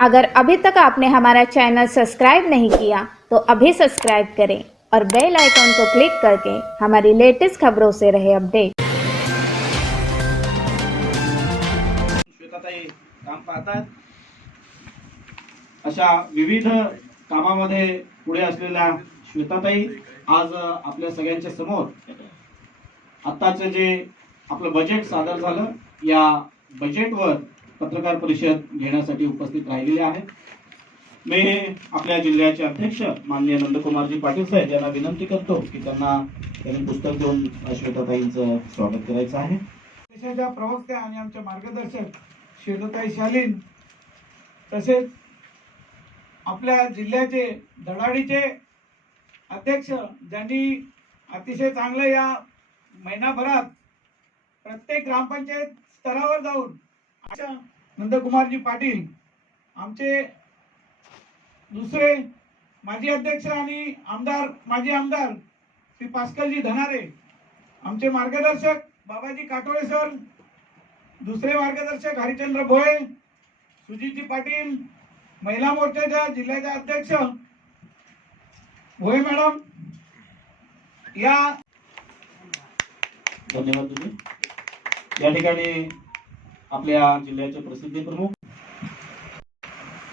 अगर अभी तक आपने हमारा चैनल सब्सक्राइब नहीं किया तो अभी सब्सक्राइब करें और बेल आइकॉन को क्लिक करके हमारी लेटेस्ट खबरों से रहे अपडेट। श्वेताताई काम पाहतात, अशा विविध कामामध्ये पुढे असलेल्या श्वेताताई आज आपल्या सगळ्यांच्या समोर आताचे जे आपलं बजेट सादर झालं या बजेटवर पत्रकार परिषद घेण्यासाठी उपस्थित राहिलेले आहेत। मी आपल्या जिल्ह्याचे अध्यक्ष माननीय नंदकुमारजी पाटील साहेब यांना विनंती करतो की त्यांनी पुस्तक देऊन श्वेताताईंचं स्वागत करायचं आहे। देशाच्या प्रवक्त्या आणि आमच्या मार्गदर्शक श्वेताताई शालीन तसेच आपल्या जिल्ह्याचे धडाडीचे अध्यक्ष ज्यांनी अतिशय चांगलं या महिनाभरात प्रत्येक ग्रामपंचायत स्तरावर जाऊन नंदकुमारजी पाटील आमचे दुसरे माजी अध्यक्ष आणि माजी आमदार श्री पास्कलजी धनारे, आमचे मार्गदर्शक बाबाजी काटोळे सर, दुसरे मार्गदर्शक हरिचंद्र भोये, सुजीतजी पाटील, महिला मोर्चाच्या जिल्ह्याच्या अध्यक्ष भोये मॅडम, या धन्यवाद। तुम्ही या ठिकाणी आपल्या जिल्ह्याचे प्रसिद्धी प्रमुख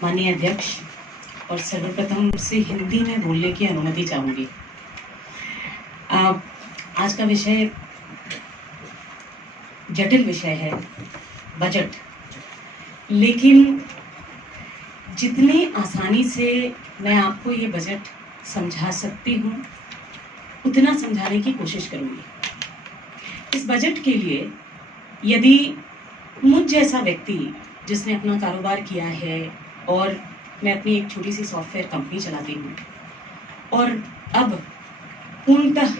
माननीय अध्यक्ष, और सर्वप्रथम से हिंदी में बोलने की अनुमति चाहूंगी। आज का विषय जटिल विषय है, बजट, लेकिन जितनी आसानी से मैं आपको ये बजट समझा सकती हूँ उतना समझाने की कोशिश करूँगी। इस बजट के लिए यदि मुझ जैसा व्यक्ति जिसने अपना कारोबार किया है और मैं अपनी एक छोटी सी सॉफ्टवेयर कंपनी चलाती हूँ और अब पूर्णतः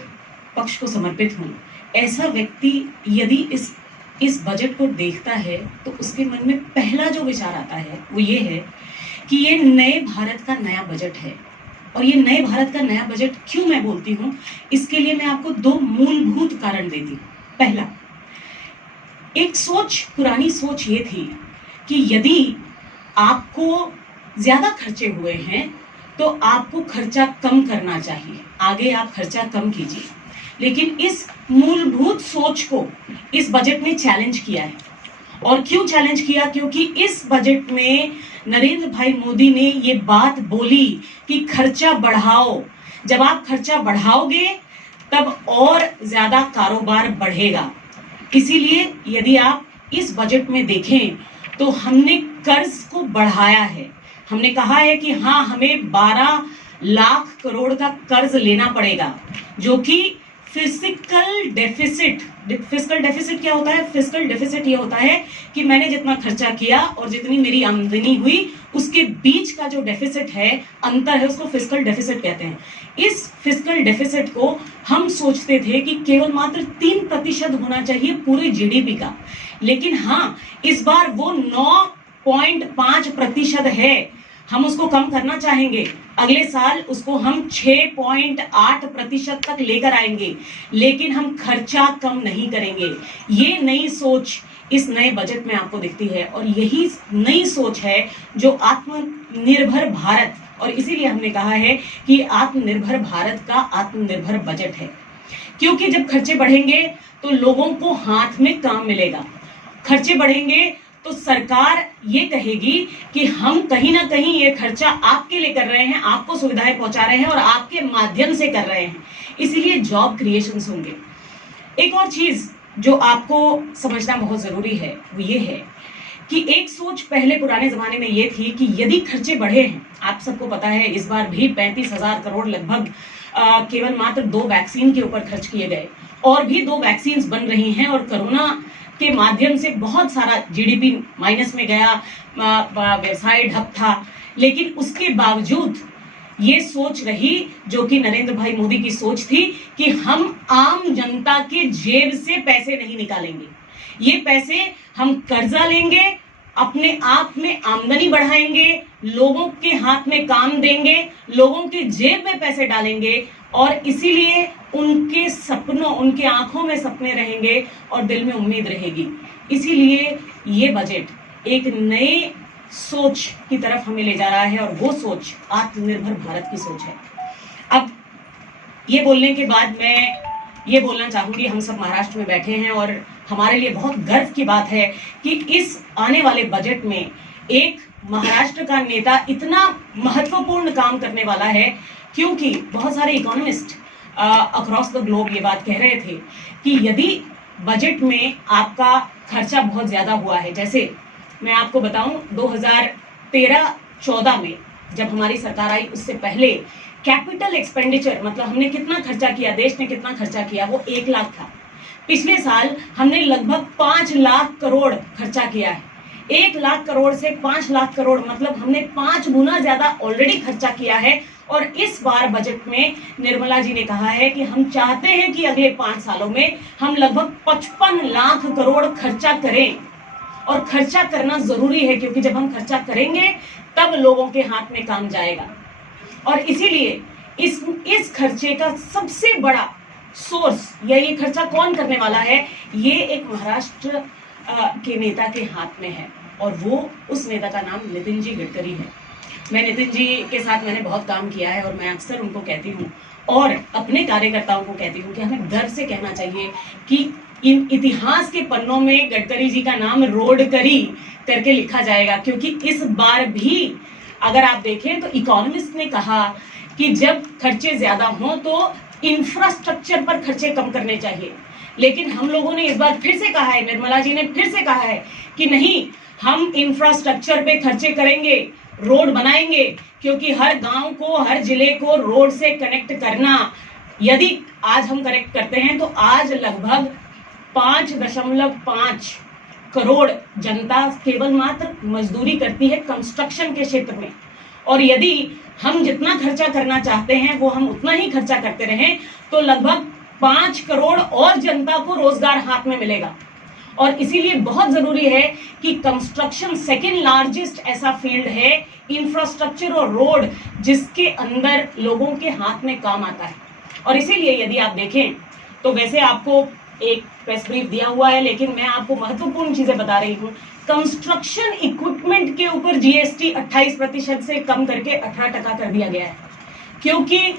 पक्ष को समर्पित हूँ, ऐसा व्यक्ति यदि इस बजट को देखता है तो उसके मन में पहला जो विचार आता है वो ये है कि ये नए भारत का नया बजट है। और ये नए भारत का नया बजट क्यों मैं बोलती हूँ, इसके लिए मैं आपको दो मूलभूत कारण देती हूँ। पहला, एक पुरानी सोच ये थी कि यदि आपको ज्यादा खर्चे हुए हैं तो आपको खर्चा कम करना चाहिए, आगे आप खर्चा कम कीजिए। लेकिन इस मूलभूत सोच को इस बजट ने चैलेंज किया है। और क्यों चैलेंज किया? क्योंकि इस बजट में नरेंद्र भाई मोदी ने ये बात बोली कि खर्चा बढ़ाओ, जब आप खर्चा बढ़ाओगे तब और ज्यादा कारोबार बढ़ेगा। इसीलिए यदि आप इस बजट में देखें तो हमने कर्ज को बढ़ाया है। हमने कहा है कि हाँ, हमें 12 लाख करोड़ का कर्ज लेना पड़ेगा, जो कि फिजिकल डेफिसिट क्या होता है? फिजिकल डेफिसिट ये होता है कि मैंने जितना खर्चा किया और जितनी मेरी आमदनी हुई उसके बीच का जो डेफिसिट है, अंतर है, उसको फिजिकल डेफिसिट कहते हैं। इस फिजिकल डेफिसिट को हम सोचते थे कि केवल मात्र 3% होना चाहिए पूरे जीडीपी का, लेकिन हाँ, इस बार वो 9.5% है। हम उसको कम करना चाहेंगे, अगले साल उसको हम 6.8% तक लेकर आएंगे, लेकिन हम खर्चा कम नहीं करेंगे। ये नई सोच इस नए बजट में आपको दिखती है और यही नई सोच है जो आत्मनिर्भर भारत, और इसीलिए हमने कहा है कि आत्मनिर्भर भारत का आत्मनिर्भर बजट है। क्योंकि जब खर्चे बढ़ेंगे तो लोगों को हाथ में काम मिलेगा, खर्चे बढ़ेंगे तो सरकार ये कहेगी कि हम कहीं ना कहीं ये खर्चा आपके लिए कर रहे हैं, आपको सुविधाएं पहुंचा रहे हैं और आपके माध्यम से कर रहे हैं, इसीलिए जॉब क्रिएशंस होंगे। एक और चीज जो आपको समझना बहुत जरूरी है वो ये है कि एक सोच पहले पुराने जमाने में ये थी कि यदि खर्चे बढ़े हैं, आप सबको पता है इस बार भी 35,000 करोड़ लगभग केवल मात्र 2 वैक्सीन के ऊपर खर्च किए गए, और भी 2 वैक्सीन बन रही हैं, और कोरोना के माध्यम से बहुत सारा जीडीपी माइनस में गया, व्यवसाय ठप था, लेकिन उसके बावजूद ये सोच रही जो कि नरेंद्र भाई मोदी की सोच थी कि हम आम जनता के जेब से पैसे नहीं निकालेंगे, ये पैसे हम कर्जा लेंगे, अपने आप में आमदनी बढ़ाएंगे, लोगों के हाथ में काम देंगे, लोगों के जेब में पैसे डालेंगे, और इसीलिए उनके सपनों, उनके आंखों में सपने रहेंगे और दिल में उम्मीद रहेगी। इसीलिए ये बजट एक नए सोच की तरफ हमें ले जा रहा है और वो सोच आत्मनिर्भर भारत की सोच है। अब ये बोलने के बाद मैं ये बोलना चाहूंगी, हम सब महाराष्ट्र में बैठे हैं और हमारे लिए बहुत गर्व की बात है कि इस आने वाले बजट में एक महाराष्ट्र का नेता इतना महत्वपूर्ण काम करने वाला है, क्योंकि बहुत सारे इकोनॉमिस्ट अक्रॉस द ग्लोब ये बात कह रहे थे कि यदि बजट में आपका खर्चा बहुत ज्यादा हुआ है, जैसे मैं आपको बताऊं 2013-14 में जब हमारी सरकार आई उससे पहले कैपिटल एक्सपेंडिचर मतलब हमने कितना खर्चा किया, देश ने कितना खर्चा किया, वो 1 लाख था। पिछले साल हमने लगभग 5 लाख करोड़ खर्चा किया है। 1 लाख करोड़ से 5 लाख करोड़ मतलब हमने 5 गुना ज्यादा ऑलरेडी खर्चा किया है। और इस बार बजट में निर्मला जी ने कहा है कि हम चाहते हैं कि अगले 5 सालों में हम लगभग 55 लाख करोड़ खर्चा करें। और खर्चा करना जरूरी है, क्योंकि जब हम खर्चा करेंगे तब लोगों के हाथ में काम जाएगा। और इसीलिए इस खर्चे का सबसे बड़ा सोर्स या ये खर्चा कौन करने वाला है, ये एक महाराष्ट्र के नेता के हाथ में है और वो उस नेता का नाम नितिन जी गडकरी है। मैं नितिन जी के साथ मैंने बहुत काम किया है और मैं अक्सर उनको कहती हूँ और अपने कार्यकर्ताओं को कहती हूँ कि हमें गर्व से कहना चाहिए कि इन इतिहास के पन्नों में गडकरी जी का नाम रोडकरी करके लिखा जाएगा। क्योंकि इस बार भी अगर आप देखें तो इकोनॉमिस्ट ने कहा कि जब खर्चे ज्यादा हों तो इंफ्रास्ट्रक्चर पर खर्चे कम करने चाहिए, लेकिन हम लोगों ने इस बार फिर से कहा है, निर्मला जी ने फिर से कहा है कि नहीं, हम इंफ्रास्ट्रक्चर पे खर्चे करेंगे, रोड बनाएंगे, क्योंकि हर गांव को हर जिले को रोड से कनेक्ट करना, यदि आज हम कनेक्ट करते हैं तो आज लगभग 5.5 करोड़ जनता केवल मात्र मजदूरी करती है कंस्ट्रक्शन के क्षेत्र में। और यदि हम जितना खर्चा करना चाहते हैं वो हम उतना ही खर्चा करते रहें तो लगभग 5 करोड़ और जनता को रोजगार हाथ में मिलेगा। और इसीलिए बहुत जरूरी है कि कंस्ट्रक्शन सेकेंड लार्जेस्ट ऐसा फील्ड है, इंफ्रास्ट्रक्चर और रोड, जिसके अंदर लोगों के हाथ में काम आता है। और इसीलिए यदि आप देखें तो वैसे आपको एक प्रेस ब्रीफ दिया हुआ है, लेकिन मैं आपको महत्वपूर्ण चीजें बता रही हूँ। कंस्ट्रक्शन इक्विपमेंट के ऊपर जीएसटी 28% से कम करके 18% कर दिया गया है, क्योंकि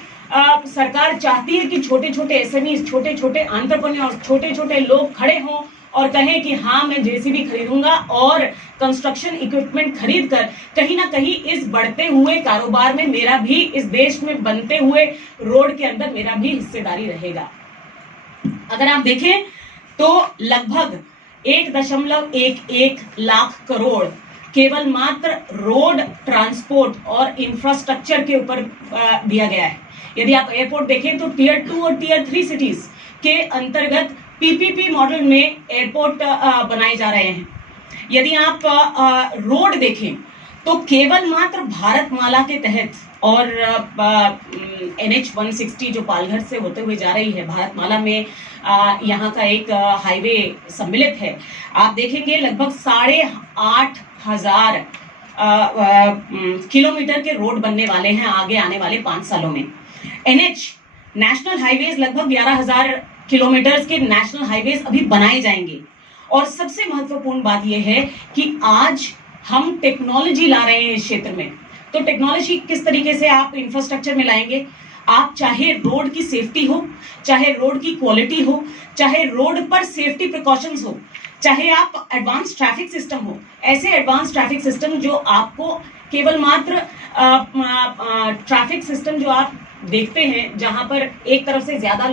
सरकार चाहती है कि छोटे छोटे एसएमई, छोटे छोटे एंटरप्रेन्योर, छोटे छोटे लोग खड़े हों और कहें कि हाँ मैं जेसीबी खरीदूंगा और कंस्ट्रक्शन इक्विपमेंट खरीद कर कहीं ना कहीं इस बढ़ते हुए कारोबार में मेरा भी, इस देश में बनते हुए रोड के अंदर मेरा भी हिस्सेदारी रहेगा। अगर आप देखें तो लगभग 1.11 लाख करोड़ केवल मात्र रोड, ट्रांसपोर्ट और इंफ्रास्ट्रक्चर के ऊपर दिया गया है। यदि आप एयरपोर्ट देखें तो टियर 2 और टियर 3 सिटीज के अंतर्गत पीपीपी मॉडल में एयरपोर्ट बनाए जा रहे हैं। यदि आप रोड देखें तो केवल मात्र भारतमाला के तहत और NH 160 जो पालघर से होते हुए जा रही है, भारतमाला में यहाँ का एक हाईवे सम्मिलित है, आप देखेंगे लगभग 8,500 किलोमीटर के रोड बनने वाले हैं आगे आने वाले 5 सालों में। NH नेशनल हाईवेज लगभग 11,000 किलोमीटर के नेशनल हाईवेज अभी बनाए जाएंगे। और सबसे महत्वपूर्ण बात यह है कि आज हम टेक्नोलॉजी ला रहे हैं इस क्षेत्र में। तो टेक्नोलॉजी किस तरीके से आप इंफ्रास्ट्रक्चर में लाएंगे? आप चाहे रोड की सेफ्टी हो, चाहे रोड की क्वालिटी हो, चाहे रोड पर सेफ्टी प्रिकॉशंस हो, चाहे आप एडवांस ट्रैफिक सिस्टम हो, ऐसे एडवांस ट्रैफिक सिस्टम जो आपको केवल मात्र ट्रैफिक सिस्टम जो आप देखते हैं जहां पर एक तरफ से ज्यादा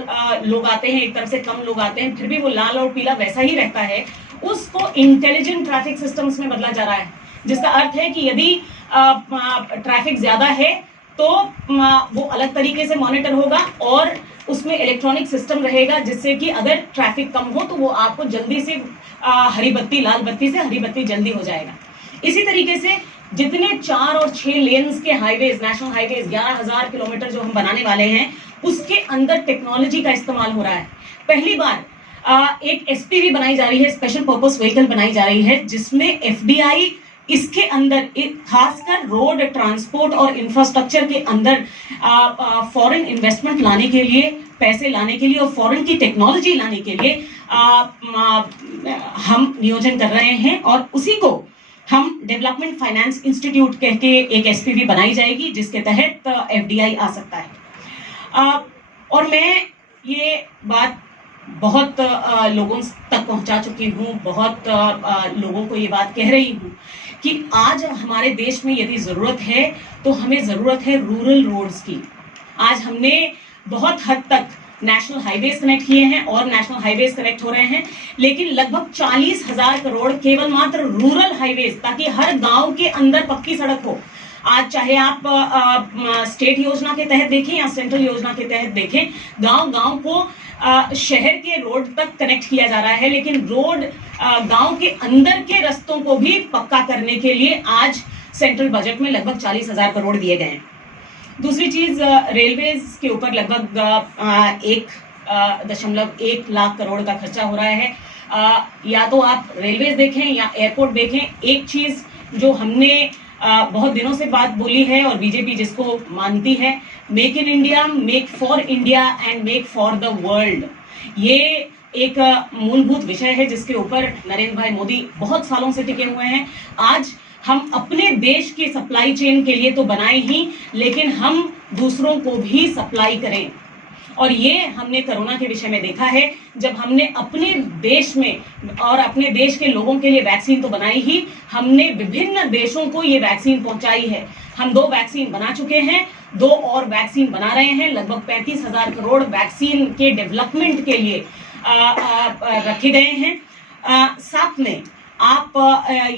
लोग आते हैं, एक तरफ से कम लोग आते हैं, फिर भी वो लाल और पीला वैसा ही रहता है, उसको इंटेलिजेंट ट्रैफिक सिस्टम्स में बदला जा रहा है। जिसका अर्थ है कि यदि ट्रैफिक ज्यादा है तो वो अलग तरीके से मॉनिटर होगा और उसमें इलेक्ट्रॉनिक सिस्टम रहेगा, जिससे कि अगर ट्रैफिक कम हो तो वो आपको जल्दी से हरी बत्ती, लाल बत्ती से हरी बत्ती जल्दी हो जाएगा। इसी तरीके से जितने 4 और 6 लेन्स के हाईवेज, नेशनल हाईवेज 11,000 किलोमीटर जो हम बनाने वाले हैं, उसके अंदर टेक्नोलॉजी का इस्तेमाल हो रहा है। पहली बार एक एसपीवी बनाई जा रही है, स्पेशल पर्पस व्हीकल बनाई जा रही है, जिसमें एफडीआई इसके अंदर खासकर रोड, ट्रांसपोर्ट और इंफ्रास्ट्रक्चर के अंदर फॉरेन इन्वेस्टमेंट लाने के लिए, पैसे लाने के लिए और फॉरेन की टेक्नोलॉजी लाने के लिए हम नियोजन कर रहे हैं। और उसी को हम डेवलपमेंट फाइनेंस इंस्टीट्यूट कह के एक एसपीवी बनाई जाएगी जिसके तहत एफडीआई आ सकता है। और मैं ये बात बहुत लोगों तक पहुंचा चुकी हूँ, बहुत लोगों को ये बात कह रही हूँ कि आज हमारे देश में यदि ज़रूरत है तो हमें ज़रूरत है रूरल रोड्स की। आज हमने बहुत हद तक नेशनल हाईवेज कनेक्ट किए हैं और नेशनल हाईवेज कनेक्ट हो रहे हैं, लेकिन लगभग 40,000 करोड़ केवल मात्र रूरल हाईवेज, ताकि हर गांव के अंदर पक्की सड़क हो। आज चाहे आप स्टेट योजना के तहत देखें या सेंट्रल योजना के तहत देखें, गांव गांव को शहर के रोड तक कनेक्ट किया जा रहा है, लेकिन रोड गांव के अंदर के रास्तों को भी पक्का करने के लिए आज सेंट्रल बजट में लगभग 40,000 करोड़ दिए गए हैं। दूसरी चीज, रेलवेज के ऊपर लगभग 1.1 लाख करोड़ का खर्चा हो रहा है। या तो आप रेलवेज देखें या एयरपोर्ट देखें, एक चीज जो हमने बहुत दिनों से बात बोली है और बीजेपी जिसको मानती है, make in India, make for India and make for the world, ये एक मूलभूत विषय है जिसके ऊपर नरेंद्र भाई मोदी बहुत सालों से टिके हुए हैं। आज हम अपने देश की सप्लाई चेन के लिए तो बनाए ही, लेकिन हम दूसरों को भी सप्लाई करें। और ये हमने कोरोना के विषय में देखा है, जब हमने अपने देश में और अपने देश के लोगों के लिए वैक्सीन तो बनाई ही, हमने विभिन्न देशों को ये वैक्सीन पहुंचाई है। हम 2 वैक्सीन बना चुके हैं, 2 और वैक्सीन बना रहे हैं। लगभग 35,000 करोड़ वैक्सीन के डेवलपमेंट के लिए रखे गए हैं। साथ में आप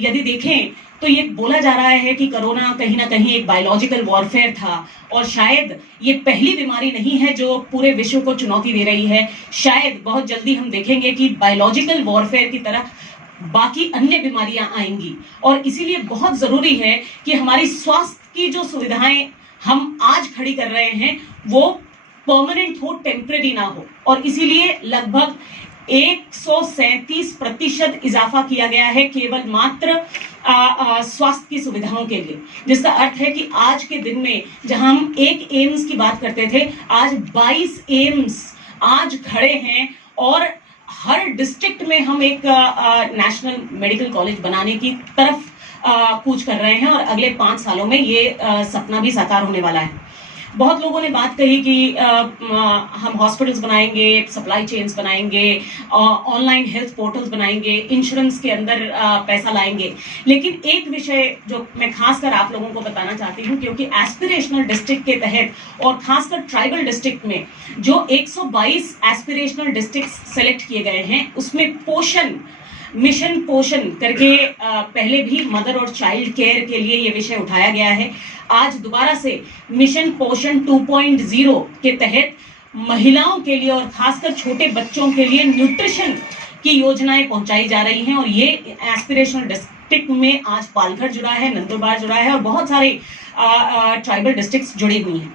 यदि देखें तो ये बोला जा रहा है कि कोरोना कहीं ना कहीं एक बायोलॉजिकल वॉरफेयर था, और शायद ये पहली बीमारी नहीं है जो पूरे विश्व को चुनौती दे रही है। शायद बहुत जल्दी हम देखेंगे कि बायोलॉजिकल वॉरफेयर की तरह बाकी अन्य बीमारियां आएंगी, और इसीलिए बहुत जरूरी है कि हमारी स्वास्थ्य की जो सुविधाएं हम आज खड़ी कर रहे हैं वो परमानेंट हो, टेम्परेरी ना हो। और इसीलिए लगभग 137% इजाफा किया गया है केवल मात्र स्वास्थ्य की सुविधाओं के लिए, जिसका अर्थ है कि आज के दिन में जहां हम एक एम्स की बात करते थे, आज 22 एम्स आज खड़े हैं, और हर डिस्ट्रिक्ट में हम एक नेशनल मेडिकल कॉलेज बनाने की तरफ कूच कर रहे हैं, और अगले 5 सालों में ये सपना भी साकार होने वाला है। बहुत लोगों ने बात कही कि हम हॉस्पिटल्स बनाएंगे, सप्लाई चेन्स बनाएंगे, ऑनलाइन हेल्थ पोर्टल्स बनाएंगे, इंश्योरेंस के अंदर पैसा लाएंगे। लेकिन एक विषय जो मैं खासकर आप लोगों को बताना चाहती हूँ, क्योंकि एस्पिरेशनल डिस्ट्रिक्ट के तहत और खासकर ट्राइबल डिस्ट्रिक्ट में जो 122 एस्पिरेशनल डिस्ट्रिक्ट सेलेक्ट किए गए हैं, उसमें पोषण मिशन पोषण करके पहले भी मदर और चाइल्ड केयर के लिए ये विषय उठाया गया है। आज दोबारा से मिशन पोषण 2.0 के तहत महिलाओं के लिए और खासकर छोटे बच्चों के लिए न्यूट्रिशन की योजनाएं पहुंचाई जा रही हैं, और ये एस्पिरेशनल डिस्ट्रिक्ट में आज पालघर जुड़ा है, नंदुरबार जुड़ा है, और बहुत सारे ट्राइबल डिस्ट्रिक्ट्स जुड़ी हुई हैं।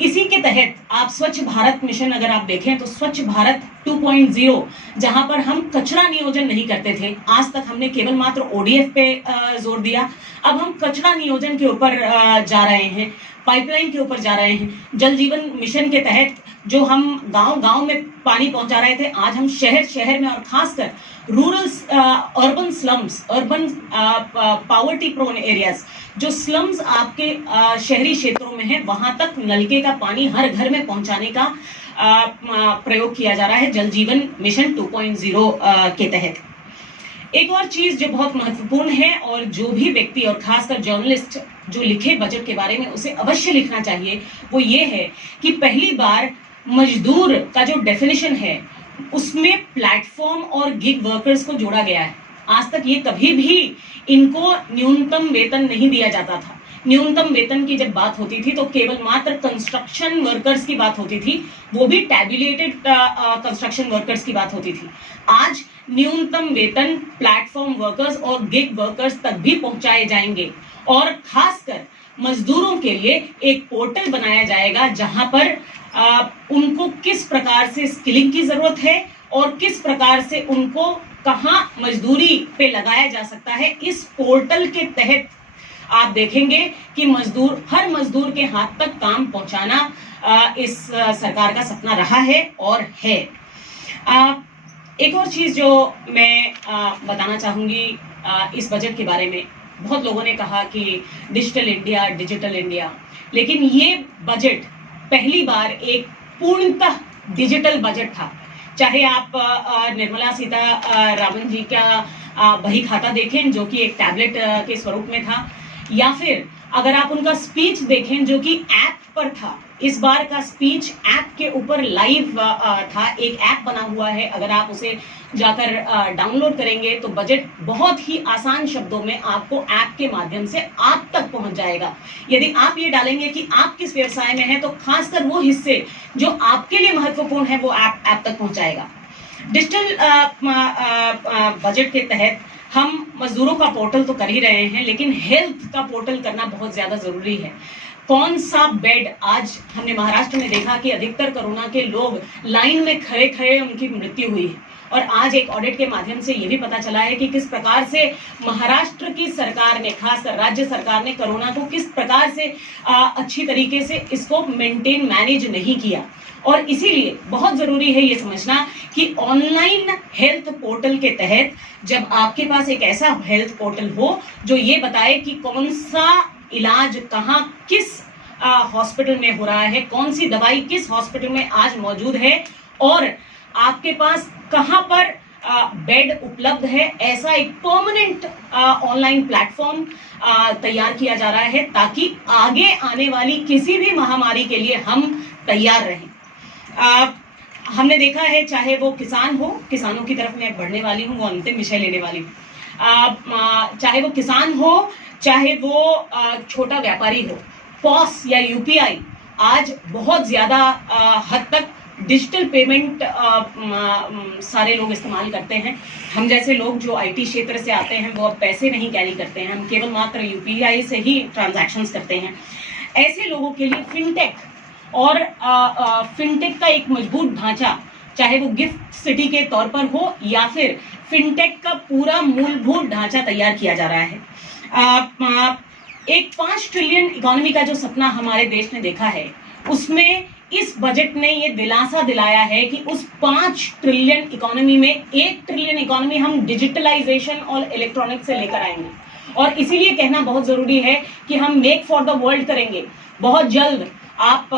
इसी के तहत आप स्वच्छ भारत मिशन अगर आप देखें तो स्वच्छ भारत 2.0, जहां पर हम कचरा नियोजन नहीं करते थे, आज तक हमने केवल मात्र ओडीएफ पे जोर दिया। अब हम कचरा नियोजन के ऊपर जा रहे हैं, पाइपलाइन के ऊपर जा रहे हैं। जल जीवन मिशन के तहत जो हम गांव-गांव में पानी पहुंचा रहे थे, आज हम शहर में और खासकर rural urban slums, urban poverty prone areas, जो स्लम्स आपके शहरी क्षेत्रों में है, वहां तक नलके का पानी हर घर में पहुंचाने का प्रयोग किया जा रहा है जल जीवन मिशन 2.0 के तहत। एक और चीज जो बहुत महत्वपूर्ण है, और जो भी व्यक्ति और खासकर जर्नलिस्ट जो लिखे बजट के बारे में, उसे अवश्य लिखना चाहिए, वो ये है कि पहली बार मजदूर का जो डेफिनेशन है उसमें प्लेटफॉर्म और गिग वर्कर्स को जोड़ा गया है। आज तक ये कभी भी इनको न्यूनतम वेतन नहीं दिया जाता था। न्यूनतम वेतन की जब बात होती थी तो केवल मात्र कंस्ट्रक्शन वर्कर्स की बात होती थी, वो भी टैबुलेटेड कंस्ट्रक्शन वर्कर्स की बात होती थी। आज न्यूनतम वेतन प्लेटफॉर्म वर्कर्स और गिग वर्कर्स तक भी पहुंचाए जाएंगे, और खासकर मजदूरों के लिए एक पोर्टल बनाया जाएगा जहां पर उनको किस प्रकार से स्किलिंग की जरूरत है और किस प्रकार से उनको कहां मजदूरी पे लगाया जा सकता है। इस पोर्टल के तहत आप देखेंगे कि हर मजदूर के हाथ तक काम पहुंचाना इस सरकार का सपना रहा है और है। एक और चीज़ जो मैं बताना चाहूँगी इस बजट के बारे में, बहुत लोगों ने कहा कि डिजिटल इंडिया, लेकिन ये बजट पहली बार एक पूर्णतः डिजिटल बजट था। चाहे आप निर्मला सीतारामन जी का बही खाता देखें जो कि एक टैबलेट के स्वरूप में था, या फिर अगर आप उनका स्पीच देखें जो कि ऐप पर था। इस बार का स्पीच ऐप के ऊपर लाइव था, एक ऐप बना हुआ है, अगर आप उसे जाकर डाउनलोड करेंगे तो बजट बहुत ही आसान शब्दों में आपको ऐप के माध्यम से आप तक पहुंच जाएगा। यदि आप ये डालेंगे कि आप किस व्यवसाय में हैं तो खासकर वो हिस्से जो आपके लिए महत्वपूर्ण है वो ऐप तक पहुंचाएगा। डिजिटल बजट के तहत हम मजदूरों का पोर्टल तो कर ही रहे हैं, लेकिन हेल्थ का पोर्टल करना बहुत ज्यादा जरूरी है। कौन सा बेड, आज हमने महाराष्ट्र में देखा कि अधिकतर कोरोना के लोग लाइन में खड़े खड़े उनकी मृत्यु हुई है, और आज एक ऑडिट के माध्यम से ये भी पता चला है कि किस प्रकार से महाराष्ट्र की सरकार ने, खासकर राज्य सरकार ने कोरोना को किस प्रकार से अच्छी तरीके से इसको मेंटेन मैनेज नहीं किया। और इसीलिए बहुत जरूरी है ये समझना कि ऑनलाइन हेल्थ पोर्टल के तहत जब आपके पास एक ऐसा हेल्थ पोर्टल हो जो ये बताए कि कौन सा इलाज कहाँ किस हॉस्पिटल में हो रहा है, कौन सी दवाई किस हॉस्पिटल में आज मौजूद है, और आपके पास कहाँ पर बेड उपलब्ध है, ऐसा एक परमानेंट ऑनलाइन प्लेटफॉर्म तैयार किया जा रहा है ताकि आगे आने वाली किसी भी महामारी के लिए हम तैयार रहें। हमने देखा है, चाहे वो किसान हो, किसानों की तरफ मैं बढ़ने वाली हूँ, वो अंतिम विषय लेने वाली हूँ, चाहे वो किसान हो, चाहे वो छोटा व्यापारी हो, पॉस या यूपीआई आज बहुत ज्यादा हद तक डिजिटल पेमेंट सारे लोग इस्तेमाल करते हैं। हम जैसे लोग जो आईटी क्षेत्र से आते हैं वो अब पैसे नहीं कैरी करते हैं, हम केवल मात्र यूपीआई से ही ट्रांजैक्शंस करते हैं। ऐसे लोगों के लिए फिनटेक और फिनटेक का एक मजबूत ढांचा, चाहे वो गिफ्ट सिटी के तौर पर हो या फिर फिनटेक का पूरा मूलभूत ढांचा तैयार किया जा रहा है। एक 5 ट्रिलियन इकोनॉमी का जो सपना हमारे देश ने देखा है, उसमें इस बजट ने ये दिलासा दिलाया है कि उस 5 ट्रिलियन इकोनॉमी में 1 ट्रिलियन इकोनॉमी हम डिजिटलाइजेशन और इलेक्ट्रॉनिक्स से लेकर आएंगे। और इसीलिए कहना बहुत जरूरी है कि हम मेक फॉर द वर्ल्ड करेंगे बहुत जल्द। आप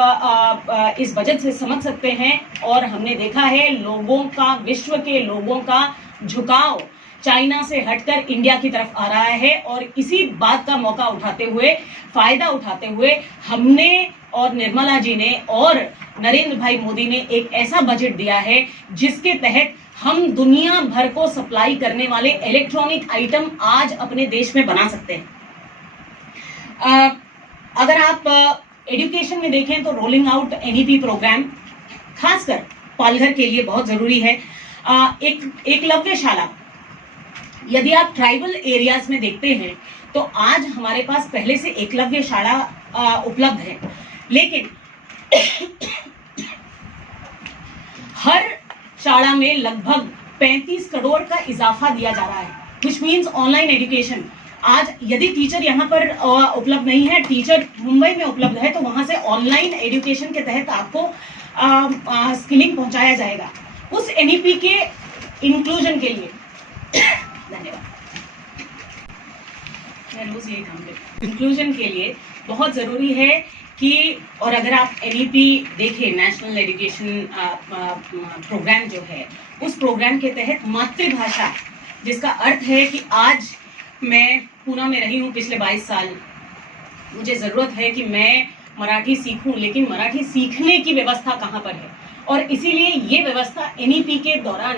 इस बजट से समझ सकते हैं, और हमने देखा है लोगों का, विश्व के लोगों का झुकाव चाइना से हटकर इंडिया की तरफ आ रहा है, और इसी बात का मौका उठाते हुए, फायदा उठाते हुए हमने और निर्मला जी ने और नरेंद्र भाई मोदी ने एक ऐसा बजट दिया है जिसके तहत हम दुनिया भर को सप्लाई करने वाले इलेक्ट्रॉनिक आइटम आज अपने देश में बना सकते हैं। अगर आप एजुकेशन में देखें तो रोलिंग आउट एनईपी प्रोग्राम खासकर पालघर के लिए बहुत जरूरी है। एक एकलव्य शाला, यदि आप ट्राइबल एरियाज में देखते हैं तो आज हमारे पास पहले से एकलव्य शाला उपलब्ध है, लेकिन हर शाला में लगभग 35 करोड़ का इजाफा दिया जा रहा है, विच मीन्स ऑनलाइन एजुकेशन। आज यदि टीचर यहाँ पर उपलब्ध नहीं है, टीचर मुंबई में उपलब्ध है, तो वहां से ऑनलाइन एजुकेशन के तहत आपको स्किलिंग पहुंचाया जाएगा। उस एनईपी के इंक्लूजन के लिए धन्यवाद। मैं रोज यही काम करती हूँ। इंक्लूजन के लिए बहुत जरूरी है कि, और अगर आप एनईपी देखें, नेशनल एजुकेशन प्रोग्राम जो है, उस प्रोग्राम के तहत मातृभाषा, जिसका अर्थ है कि आज मैं पूना में रही हूँ पिछले 22 साल, मुझे ज़रूरत है कि मैं मराठी सीखूं, लेकिन मराठी सीखने की व्यवस्था कहाँ पर है, और इसीलिए ये व्यवस्था एनईपी के दौरान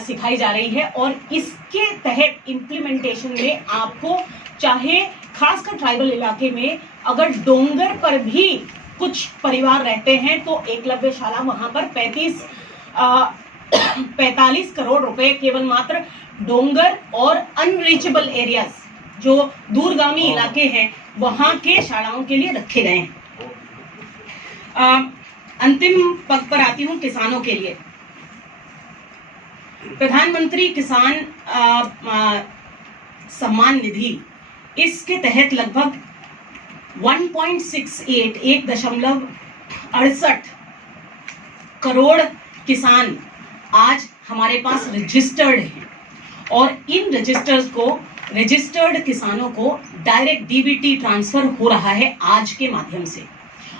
सिखाई जा रही है। और इसके तहत इम्प्लीमेंटेशन में आपको, चाहे खासकर ट्राइबल इलाके में अगर डोंगर पर भी कुछ परिवार रहते हैं, तो एकलव्य शाला वहाँ पर 45 करोड़ रुपए केवल मात्र डोंगर और अनरीचेबल एरियाज, जो दूरगामी इलाके हैं, वहां के शालाओं के लिए रखे गए हैं। अंतिम पद पर आती हूं, किसानों के लिए प्रधानमंत्री किसान सम्मान निधि, इसके तहत लगभग 1.68 करोड़ किसान आज हमारे पास रजिस्टर्ड हैं और इन रजिस्टर्ड किसानों को डायरेक्ट डीबीटी ट्रांसफर हो रहा है आज के माध्यम से।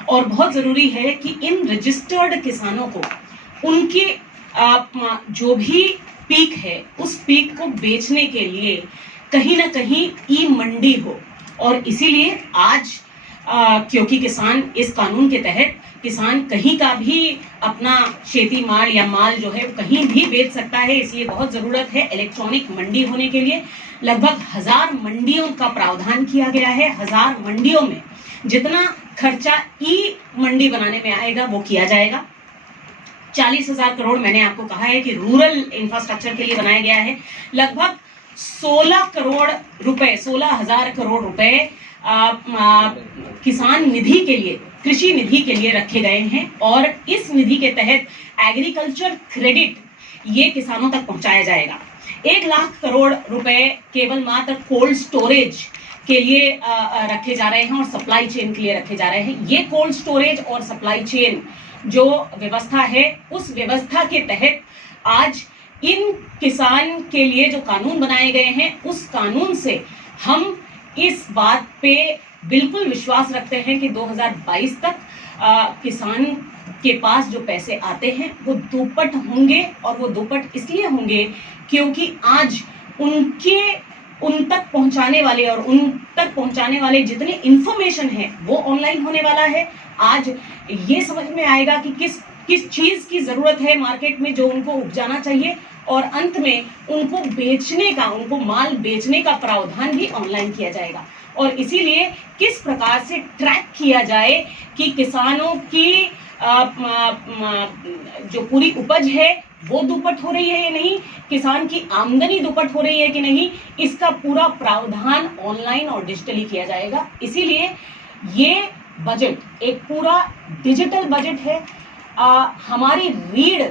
और बहुत जरूरी है कि इन रजिस्टर्ड किसानों को उनके जो भी पीक है उस पीक को बेचने के लिए कहीं ना कहीं ई मंडी हो। और इसीलिए आज क्योंकि किसान इस कानून के तहत किसान कहीं का भी अपना खेती माल या माल जो है कहीं भी बेच सकता है, इसलिए बहुत जरूरत है इलेक्ट्रॉनिक मंडी होने के लिए। लगभग 1000 मंडियों का प्रावधान किया गया है। 1000 मंडियों में जितना खर्चा ई मंडी बनाने में आएगा वो किया जाएगा। 40,000 करोड़ मैंने आपको कहा है कि रूरल इंफ्रास्ट्रक्चर के लिए बनाया गया है। लगभग 16 करोड़ रुपए, 16,000 करोड़ रुपए किसान निधि के लिए, कृषि निधि के लिए रखे गए हैं और इस निधि के तहत एग्रीकल्चर क्रेडिट ये किसानों तक पहुंचाया जाएगा। 1 लाख करोड़ रुपए केवल मात्र कोल्ड स्टोरेज के लिए रखे जा रहे हैं और सप्लाई चेन के लिए रखे जा रहे हैं। ये कोल्ड स्टोरेज और सप्लाई चेन जो व्यवस्था है, उस व्यवस्था के तहत आज इन किसान के लिए जो कानून बनाए गए हैं, उस कानून से हम इस बात पे बिल्कुल विश्वास रखते हैं कि 2022 तक किसान के पास जो पैसे आते हैं वो दुपट होंगे। और वो दुपट इसलिए होंगे क्योंकि आज उन तक पहुंचाने वाले और उन तक पहुंचाने वाले जितने इंफॉर्मेशन है वो ऑनलाइन होने वाला है। आज ये समझ में आएगा कि किस चीज की जरूरत है मार्केट में जो उनको उपजाना चाहिए, और अंत में उनको माल बेचने का प्रावधान भी ऑनलाइन किया जाएगा। और इसीलिए किस प्रकार से ट्रैक किया जाए कि किसानों की जो पूरी उपज है वो दुपट हो रही है या नहीं, किसान की आमदनी दुपट हो रही है कि नहीं, इसका पूरा प्रावधान ऑनलाइन और डिजिटली किया जाएगा। इसीलिए ये बजट एक पूरा डिजिटल बजट है। हमारी रीढ़,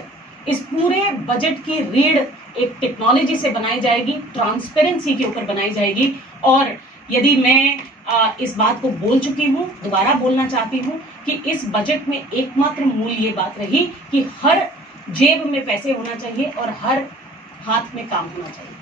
इस पूरे बजट की रीढ़ एक टेक्नोलॉजी से बनाई जाएगी, ट्रांसपेरेंसी के ऊपर बनाई जाएगी। और यदि मैं इस बात को बोल चुकी हूँ, दोबारा बोलना चाहती हूँ कि इस बजट में एकमात्र मूल ये बात रही कि हर जेब में पैसे होना चाहिए और हर हाथ में काम होना चाहिए।